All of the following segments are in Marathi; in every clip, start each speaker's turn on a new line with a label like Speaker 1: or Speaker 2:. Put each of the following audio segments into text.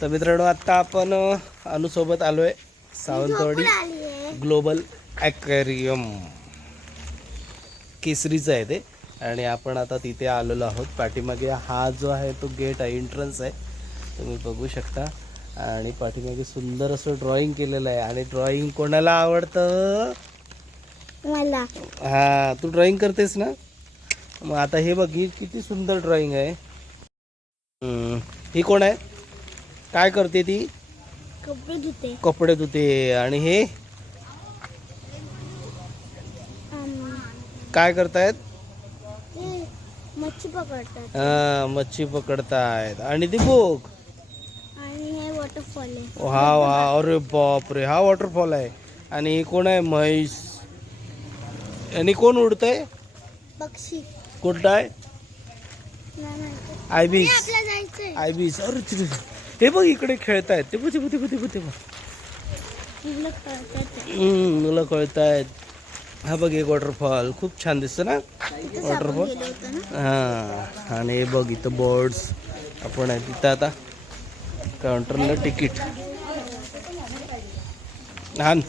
Speaker 1: तर मित्रांनो आत्ता आपण अनुसोबत आलो आहे. सावंतवाडी ग्लोबल ॲक्वेरियम केसरीचं आहे ते. आणि आपण आता तिथे आलेलो आहोत. पाठीमागे हा जो आहे तो गेट आहे एंट्रन्स आहे. तुम्ही बघू शकता. आणि पाठीमागे सुंदर असं ड्रॉइंग केलेलं आहे. आणि ड्रॉइंग कोणाला आवडतं?
Speaker 2: मला.
Speaker 1: हा तू ड्रॉइंग करतेस ना? मग आता हे बघ ही किती सुंदर ड्रॉइंग आहे. ही कोण आहे? काय करते ती?
Speaker 2: कपडे धुते.
Speaker 1: कपडे धुते. आणि हे? काय करतायत?
Speaker 2: मच्छी पकडतात.
Speaker 1: हा, मच्छी पकडतायत. आणि ती बुक
Speaker 2: आणि हे वॉटरफॉल आहे.
Speaker 1: हा हा अरे बापरे हा वॉटरफॉल आहे. आणि ही कोण आहे? म्हैस. आणि कोण उडतंय?
Speaker 2: पक्षी.
Speaker 1: कुठं आहे. आयबीस.
Speaker 2: आपल्याला जायचंय.
Speaker 1: आयबीस. अरे तिथे. हे बघ इकडे खेळतायत. ते बघ ते बघ ते बघ ते बघ ते बघ.
Speaker 2: मुलं
Speaker 1: कळत आहेत कळतायत हा बघ एक वॉटरफॉल खूप छान दिसतं ना? वॉटरफॉल हां. आणि हे बघ इथं बर्ड्स आपण आहे तिथं आता काउंटरला तिकीट हा न.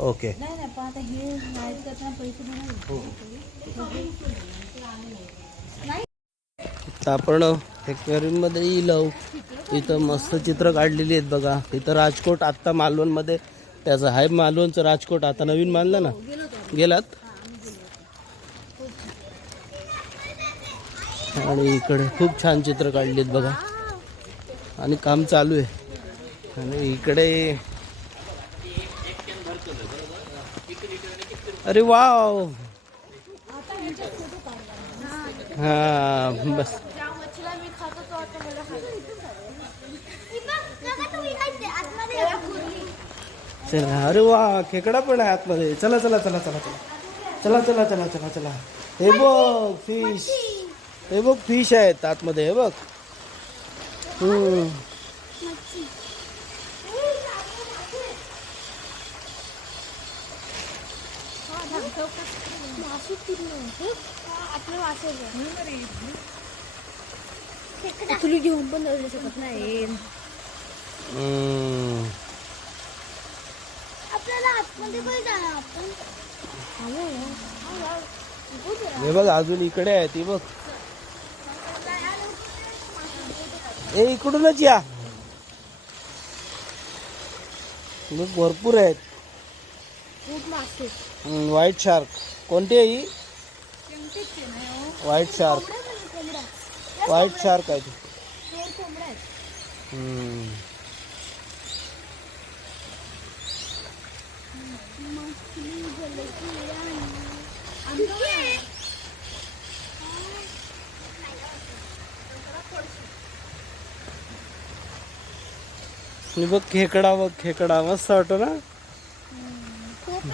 Speaker 1: ओके. तर आपण मध्ये येईल इथं मस्त चित्र काढलेली आहेत बघा. इथं राजकोट आत्ता मालवणमध्ये त्याचं आहे मालवणचं राजकोट आता नवीन मानलं ना? गेलात? आणि इकडे खूप छान चित्र काढलीत बघा. आणि काम चालू आहे. आणि इकडे अरे वाव! हा बस. चला अरे वा खेकडा पण आहे आतमध्ये. चला चला चला चला चला. चला चला चला चला चला. हे बघ फिश हे बघ फिश आहेत आतमध्ये हे बघ हम्म.
Speaker 2: तुला घेऊन पण जाऊ शकत नाही आपल्याला आतमध्ये पण जाणार आपण
Speaker 1: हे बघ अजून इकडे आहे ती बघ. ए इकडूनच या. बघ, भरपूर आहेत. व्हाईट शार्क कोणती आहे ही? शार्क व्हाईट शार्क आहे ती. हे बघ, खेकडा बघ, खेकडा. मस्त वाटतो ना.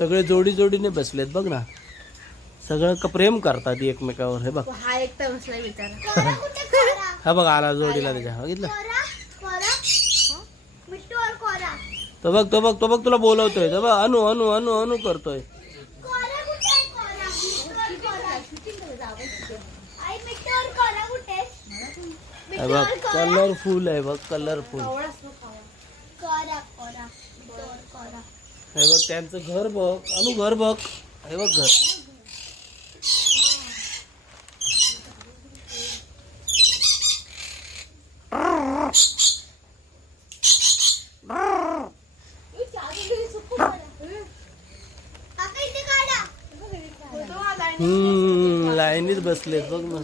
Speaker 1: सगळे जोडी जोडीने बसलेत बघ ना. सगळं क- प्रेम करतात एकमेकावर हे बघ.
Speaker 2: हा एकटा बसलाय बिचारा. कुठे कोरा
Speaker 1: हा बघ आला जोडीला त्याच्या बघितलं?
Speaker 2: कोरा कोरा मिट्टू और कोरा.
Speaker 1: तो बघ तो बघ तो बघ तुला बोलवतोय. तो बघ अनु अनु अनु अनु करतोय? हे बघ कलरफुल आहे बघ कलरफुल
Speaker 2: कोरा कोरा मिट्टू और कोरा
Speaker 1: हे बघ त्यांचं घर बघ अनु घर बघ. हे बघ घर. हम्म लाईनीत बसलेत बघ ना.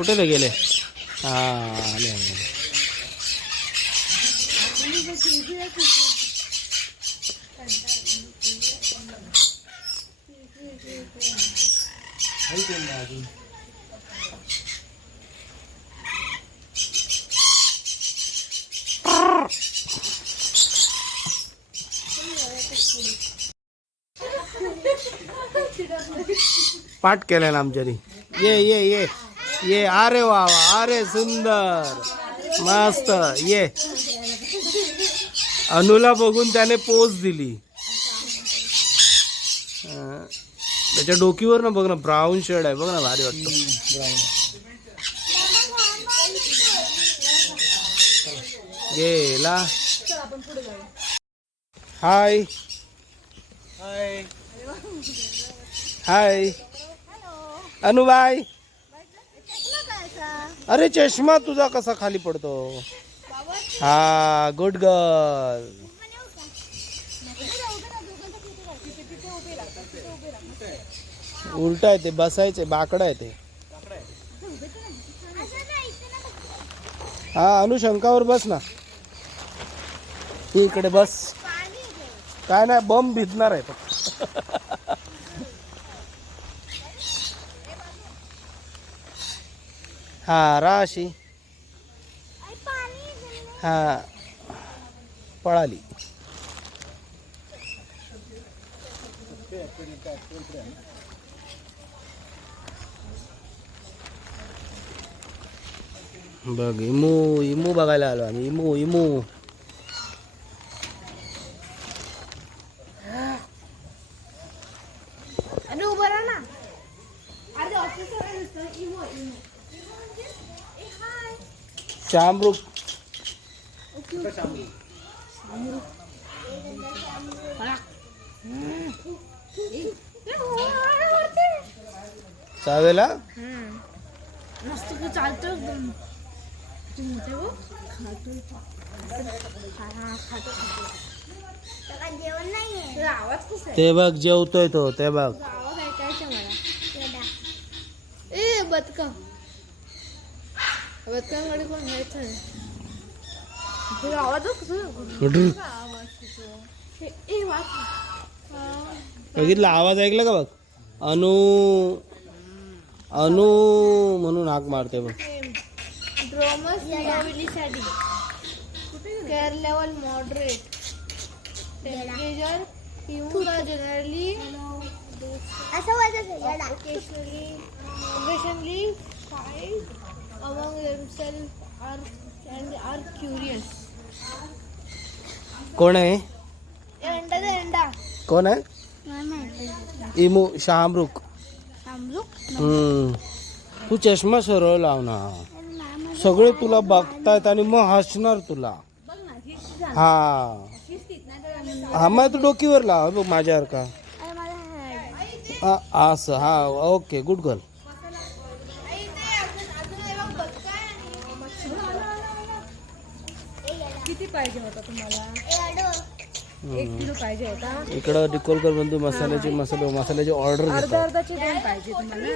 Speaker 1: कुठे ते गेले? हा आले. पाठ केलाय ना आमच्यानी. ये ये ये. ये अरे वा वा अरे सुंदर. मस्त. ये. अनुला बघून त्याने पोज दिली. त्याच्या डोकीवर ना बघ ना ब्राऊन शेड आहे. बघ ना भारी वाटतो. गेला. हाय हाय हाय अनुबाई. अरे चष्मा तुझा कसा खाली पडतो? हा गुड गर्ल उलट आहे ते बसायचे बाकडं आहे ते. हा अनुशंकावर बस ना. इकडे बस. काय नाही बम भिजणार आहे फक्त. हा राशी हां. पळाली. बघ इमू इमू बघायला आलो आम्ही. इमू इमू
Speaker 2: आणि उभं राहा ना अरे ऑफिसर दिसतो इमो इमो ए हाय
Speaker 1: चामरूप. चावेला?
Speaker 2: मस्त तू चालतो एकदम तू मोठे खातो खातो खातो त्याला जेवण नाहीये तुझा आवाज कसा
Speaker 1: ते बघ. जेवतोय तो ते बघ
Speaker 2: ए बदका. कोण नाही हा.
Speaker 1: बघितलं आवाज ऐकला का बघ? अनु अनु म्हणून हाक मारते बघ.
Speaker 2: ड्रोमस mobility care level moderate temperature पिऊला generally असं fight among themselves are and are curious.
Speaker 1: कोण आहे?
Speaker 2: एंडा ते एंडा
Speaker 1: कोण आहे? इमू शामरुख हम्म. तू चष्मा सरळ लाव ना. सगळे तुला बघतायत आणि मग हसणार तुला. हा. हा मग तू डोकीवर लाव बघ माझ्यासारखा. हा, असं. हा ओके गुड गर्ल.
Speaker 2: पाहिजे होता तुम्हाला? एक किलो पाहिजे होता.
Speaker 1: इकडं डिकोलकर बंधू मसाल्याची मसाले मसाल्याची ऑर्डर
Speaker 2: अर्धा अर्धाचे दोन पाहिजे तुम्हाला.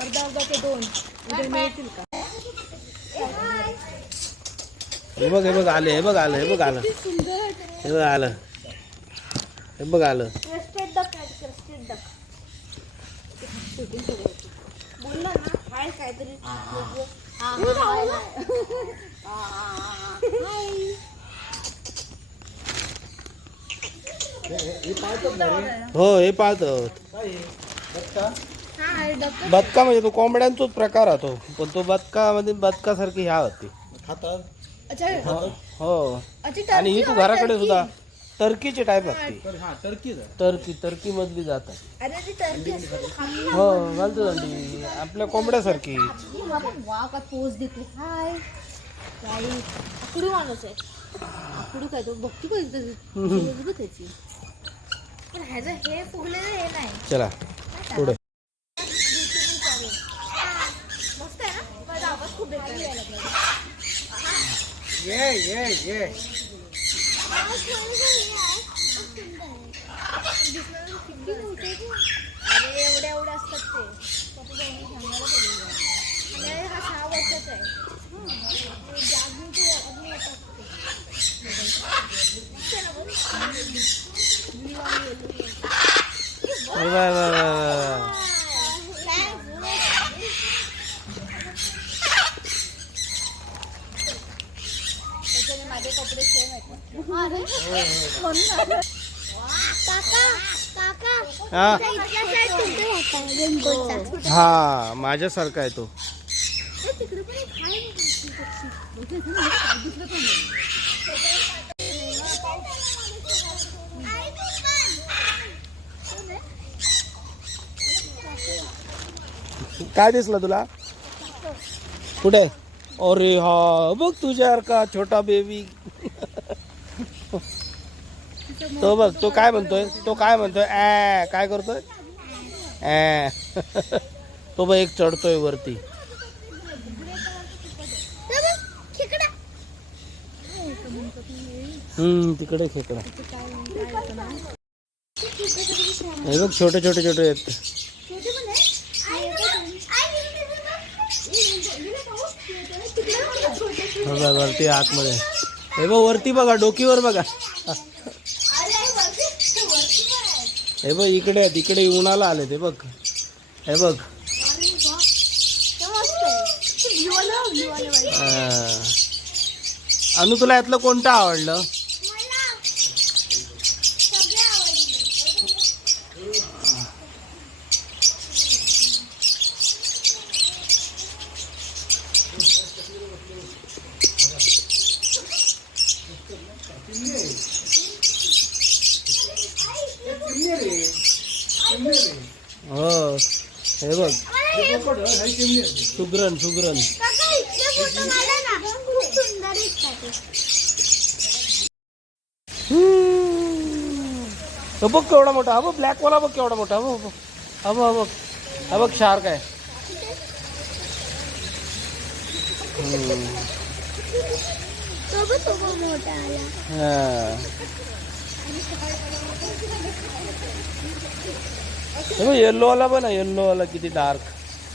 Speaker 2: अर्धा अर्धाचे दोन. उद्या मिळतील का?
Speaker 1: हे बघ हे बघ आले हे बघ आलं हे बघ आलं. हे बघ आलं. हे बघ आलं.
Speaker 2: बोललो ना हाय काहीतरी.
Speaker 1: हो हे पाहतो. बदका म्हणजे तो कोंबड्यांचाच प्रकार हा तो. पण तो बदका मध्ये बदकासारखी ह्या होती.
Speaker 2: अच्छा.
Speaker 1: हो.
Speaker 2: अच्छा
Speaker 1: आणि ही तू घराकडे सुद्धा टर्कीची टाईप लागते टर्की टर्की मधली जातात
Speaker 2: अरे ती टर्की असते ना, खाली.
Speaker 1: हो घालतो आपल्या कोंबड्यासारखी.
Speaker 2: आपण वा का पोज देते. हाय. बाई आकडू माणूस आहे. आकडू काय तो? बघती पाहिजे बघ त्याची पण ह्याचं हे फुगलेलं हे नाही.
Speaker 1: चला पुढे.
Speaker 2: मस्त आहे ना? माझा आवाज खूप बेकार यायला लागला
Speaker 1: ये ये ये.
Speaker 2: अरे एवढ्या एवढ्या असतात ते. आणि हा सहा वर्षाचा आहे जागृती अजून मोठा असतो. दिसतंय ना बघ? Blue आणि yellow.
Speaker 1: अरे वा वा वा वा.
Speaker 2: त्याच्याने माझे कपडे सेम आहेत म्हणून काका काका
Speaker 1: हा? हा माझ्यासारखा आहे तो. काय दिसलं तुला? कुठे? अरे हा बघ तुझ्यासारखा छोटा बेबी तो बघ तो काय म्हणतोय? तो काय म्हणतोय? ऍ काय करतोय? ऍ तो बघ एक चढतोय वरती. हम्म तिकडे खेकडा. हे बघ छोटे छोटे छोटे आहेत. बघा वरती आतमध्ये. हे बघ वरती बघा डोकीवर बघा. हे बघ इकडे आहेत इकडे उन्हाला आले ते बघ. हे बघ. अनु तुला यातलं कोणतं आवडलं हो हे बघ सुग्रण सुग्रण. बघ केवढा मोठा हा बघ ब्लॅक वाला बघ केवढा मोठा बघ हा बघ. हा बघ शार्क आहे. येल्लो वाला पण आहे येल्लो वाला किती डार्क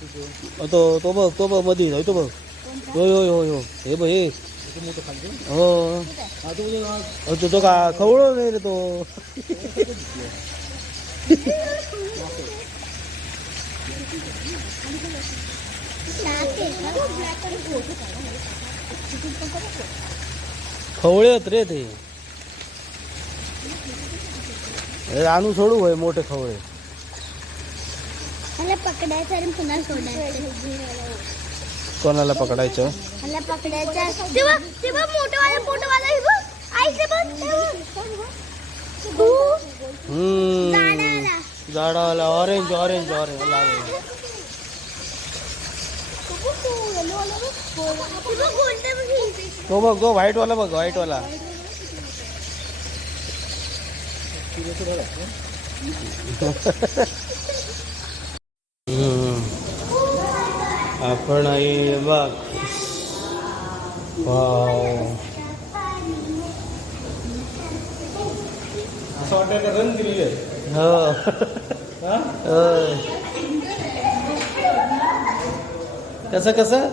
Speaker 2: तो तो
Speaker 1: बघ तो बघ मधी होय तो बघ होय होय होय हो हे बघ हे हो हो, तो तो का खवळो नाही रे तो खवळे आहेत रे ते हे आणून सोडू होय मोठे खवळे
Speaker 2: मला पकडायचं आणि पुन्हा सोडायचं.
Speaker 1: कोणाला पकडायचं?
Speaker 2: मला पकडायचं. तेव्हा तेव्हा मोठवाला मोठवाला हे बघ. आई ते बघ ते बघ.
Speaker 1: हम्म.
Speaker 2: झाडाला.
Speaker 1: झाडाला. ऑरेंज ऑरेंज ऑरेंज
Speaker 2: ते बघ कोणतं बघ हे.
Speaker 1: तो बघ तो व्हाईट वाला बघ व्हाईट वाला हम्म. आपण आई बघ
Speaker 3: असं वाटायला रन दिलेले
Speaker 1: हो. कसं कसं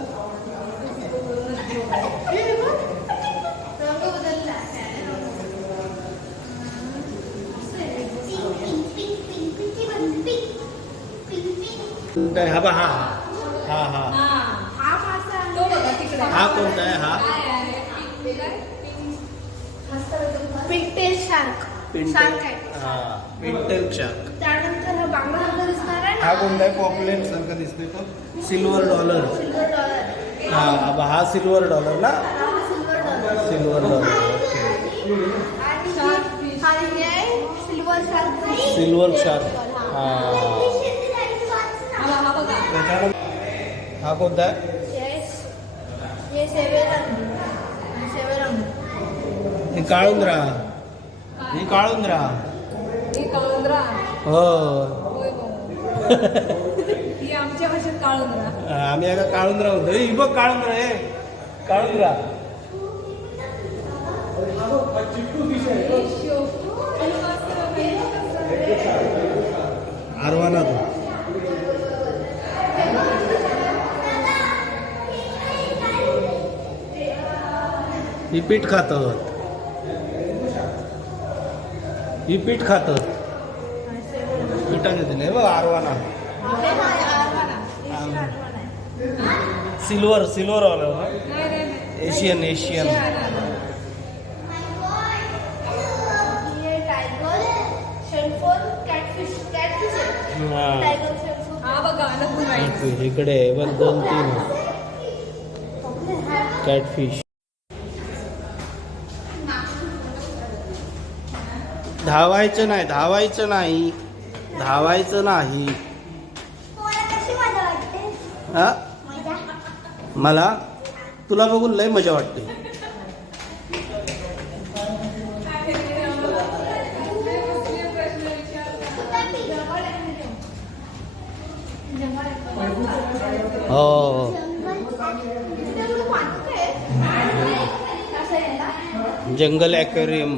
Speaker 1: काय हा बा हा हा हा. हा. कोणता आहे? हा.
Speaker 2: पिंटेल शार्क शार्क आहे.
Speaker 1: हा पिंटल शार्क
Speaker 2: त्यानंतर हा बांगला दिसणार आहे
Speaker 1: हा कोणता आहे? पॉप्युलेट सारखा दिसतोय तो. सिल्वर डॉलर
Speaker 2: सिल्वर डॉलर
Speaker 1: हा हा- हा सिल्वर डॉलर ना?
Speaker 2: Silver dollar
Speaker 1: silver dollar okay
Speaker 2: आणि ही- हा हे आहे सिल्वर शार्क
Speaker 1: सिल्वर शार्क हा.
Speaker 2: हा.
Speaker 1: त्याच्यानं हा कोणता? आहे
Speaker 2: सेवेरंग
Speaker 1: हे काळुंद्रा. हे काळुंद्रा.
Speaker 4: ही काळुंद्रा.
Speaker 1: हो.
Speaker 4: गो. ही. आमच्या भाषेत काळुंद्रा.
Speaker 1: आम्ही आता काळुंद्रा म्हणतो. ही बघ काळुंद्रा हे. काळुंद्रा. आरवाना तो. ही पीठ खातात. ही पीठ खातात. पिठाचे दिले बघ आरवाना. सिल्वर सिल्वर वाला एशियन एशियन इकडे बघ दोन तीन कॅटफिश धावायचं नाही धावायचं नाही धावायचं नाही. हा? मला? तुला बघून लय मजा वाटते. हो. जंगल ॲक्वेरियम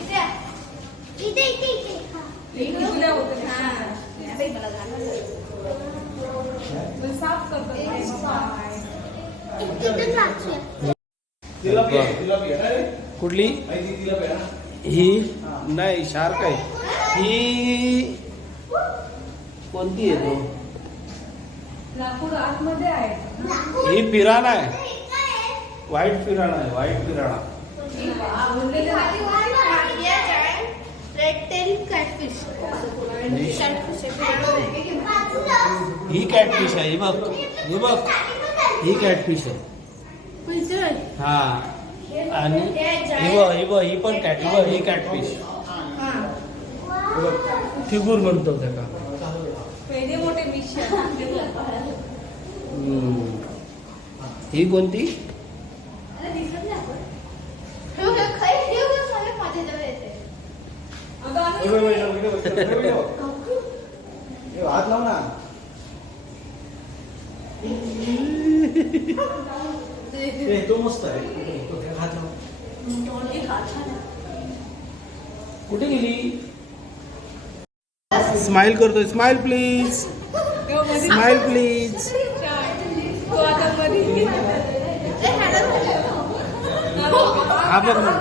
Speaker 2: इथे इथे इथे
Speaker 4: ही कितीला होते पण साफ करतो
Speaker 2: इथे वाचूया
Speaker 1: कुठली ही नाही शार्क आहे. ही कोणती आहे तो? ही पिराणा आहे. व्हाईट पिराणा आहे व्हाईट पिराणा.
Speaker 4: उरलेले
Speaker 2: रेड टेल कॅटफिश
Speaker 1: ही कॅटफिश आहे ही बघ ही बघ. ही कॅटफिश आहे. हा. आणि ही बघ ही बघ ही पण कॅट ही बघ ही कॅटफिश फिगूर म्हणतो हम्म. ही कोणती
Speaker 3: हात लाव ना तो मस्त आहे
Speaker 1: कुठे गेली स्माइल करतोय. स्माइल प्लीज स्माइल प्लीज हा बघ
Speaker 4: आपण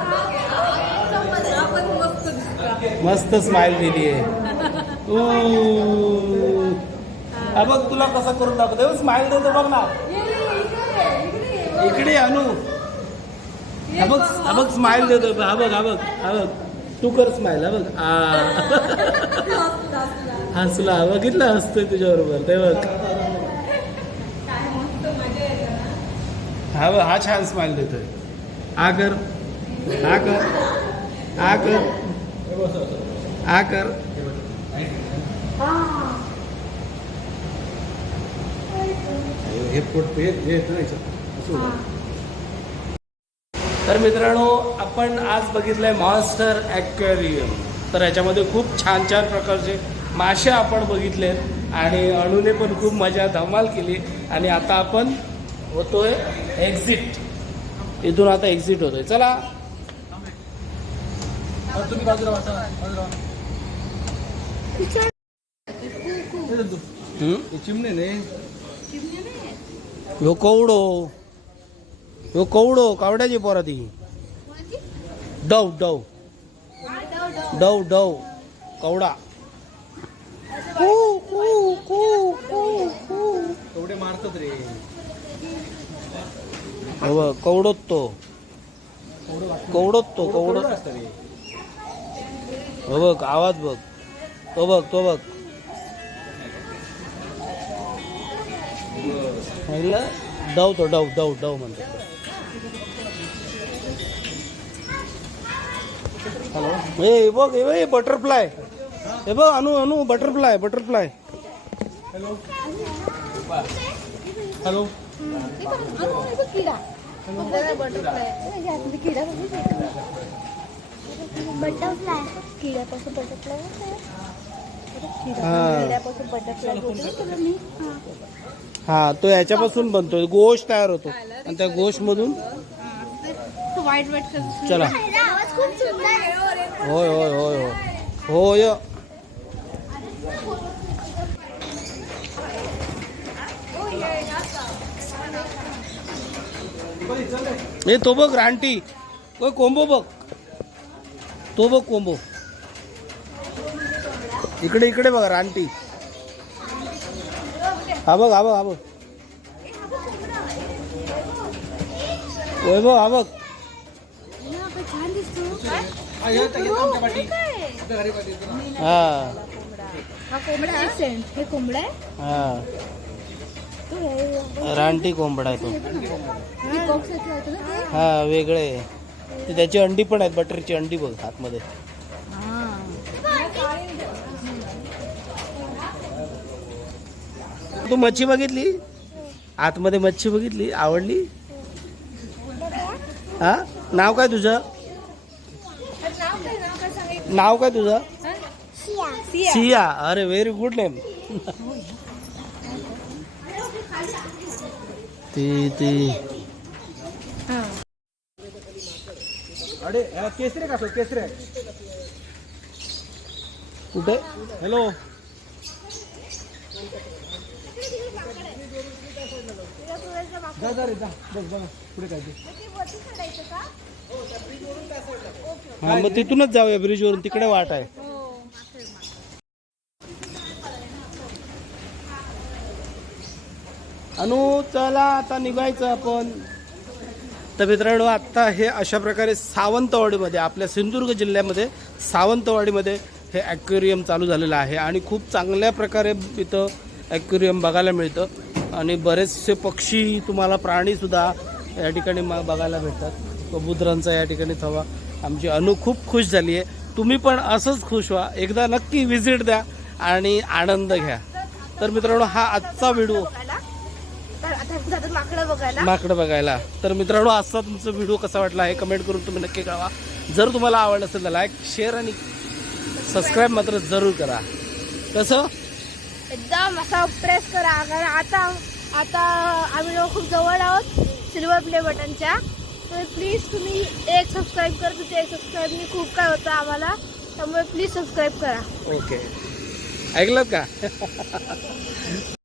Speaker 4: मस्त
Speaker 1: स्माइल दिली आहे. बघ तुला कसं करून दाखवतो स्माइल हो, देतो बघ ना. इकडे अनु. हा बघ हा बघ स्माइल देतो हा बघ हा बघ हा बघ. तू कर स्माइल हा बघ. आ. हसला बघितलं हसतोय तुझ्याबरोबर ते बघ. हा हा छान स्माइल देतोय. आ कर आ कर आ कर आ कर.
Speaker 3: हे पोट हे हे
Speaker 1: तर मित्रांनो आपण आज बघितलंय मॉन्स्टर ॲक्वेरियम तर याच्यामध्ये खूप छान छान प्रकारचे मासे आपण बघितले आणि अणूने पण खूप मजा धमाल केली आणि आता आपण होतोय एक्झिट इथून आता एक्झिट होतोय. चला.
Speaker 3: हा. हे? हे चिमणे ने.
Speaker 1: ह्यो कवडो ह्यो कवडो कावड्याची पोरा ती. Dove dove. Dove dove. Kavda कू, कू, कू, कू, कू.
Speaker 3: तेवढे मारतात रे.
Speaker 1: हो बघ, कवडोत तो. कवडोत तो कवडो
Speaker 3: रे?
Speaker 1: हो बघ आवाज बघ. तो बघ तो बघ. पाहिलं डव तो डव डव डव म्हणतात हॅलो हे बघ हे बटरफ्लाय. हे बघ अनु अनु बटरफ्लाय बटरफ्लाय
Speaker 3: हॅलो
Speaker 2: हे अनु, हे किडा बटरफ्लाय किड्यापासून बटरफ्लाय
Speaker 1: तो याच्यापासून बनतोय. गोश तयार होतो. आणि त्या गोश मधून चला
Speaker 2: आवाज खूप सुंदर आहे
Speaker 1: होय होय होय. होय होय. हे तो बघ रानटी. कोंबो बघ. तो बघ कोंबो. इकडे इकडे बघ रानटी. हा बघ हा बघ हा बघ. वैभव हा बघ.
Speaker 3: हा.
Speaker 1: हा. रानटी कोंबडा आहे तो. हा वेगळे ते त्याची अंडी पण आहेत बटरची अंडी बघ आतमध्ये. तू मच्छी बघितली? आतमध्ये मच्छी बघितली? आवडली? हा? नाव काय तुझं? नाव काय तुझं? सिया. अरे व्हेरी गुड नेम ती ती.
Speaker 3: अरे केसरे का केसरे.
Speaker 1: कुठे?
Speaker 3: हॅलो जा जा रे जा. बघ बघ पुढे काय ते?
Speaker 1: हा मग तिथूनच जाऊया ब्रिजवरून तिकडे वाट आहे. अनु चला आता निघायचं आपण. तर मित्रांनो आत्ता हे अशा प्रकारे सावंतवाडीमध्ये आपल्या सिंधुदुर्ग जिल्ह्यामध्ये सावंतवाडीमध्ये हे ॲक्वेरियम चालू झालेलं आहे. आणि खूप चांगल्या प्रकारे इथं ॲक्वेरियम बघायला मिळतं. आणि बरेचसे पक्षी तुम्हाला प्राणीसुद्धा या ठिकाणी मा बघायला भेटतात. कबुतरांचा या ठिकाणी थवा. आमची अनु खूप खुश झाली आहे. तुम्ही पण असंच खुश व्हा. एकदा नक्की व्हिजिट द्या आणि आनंद घ्या. तर मित्रांनो हा आजचा व्हिडिओ
Speaker 2: जातात माकडं बघायला.
Speaker 1: माकडं बघायला. तर मित्रांनो आजचा तुमचा व्हिडिओ कसा वाटला आहे कमेंट करून तुम्ही नक्की कळवा. जर तुम्हाला आवडलं असेल तर लाईक शेअर आणि सबस्क्राईब मात्र जरूर करा. कसं?
Speaker 2: एकदम असा प्रेस करा. कारण आता आता आम्ही लोक खूप जवळ आहोत सिल्वर प्ले बटनच्या तर प्लीज तुम्ही एक सबस्क्राईब करा. तुमच्या एक सबस्क्राईबनी खूप काय होतं आम्हाला. त्यामुळे प्लीज सबस्क्राईब करा.
Speaker 1: ओके ऐकलं का?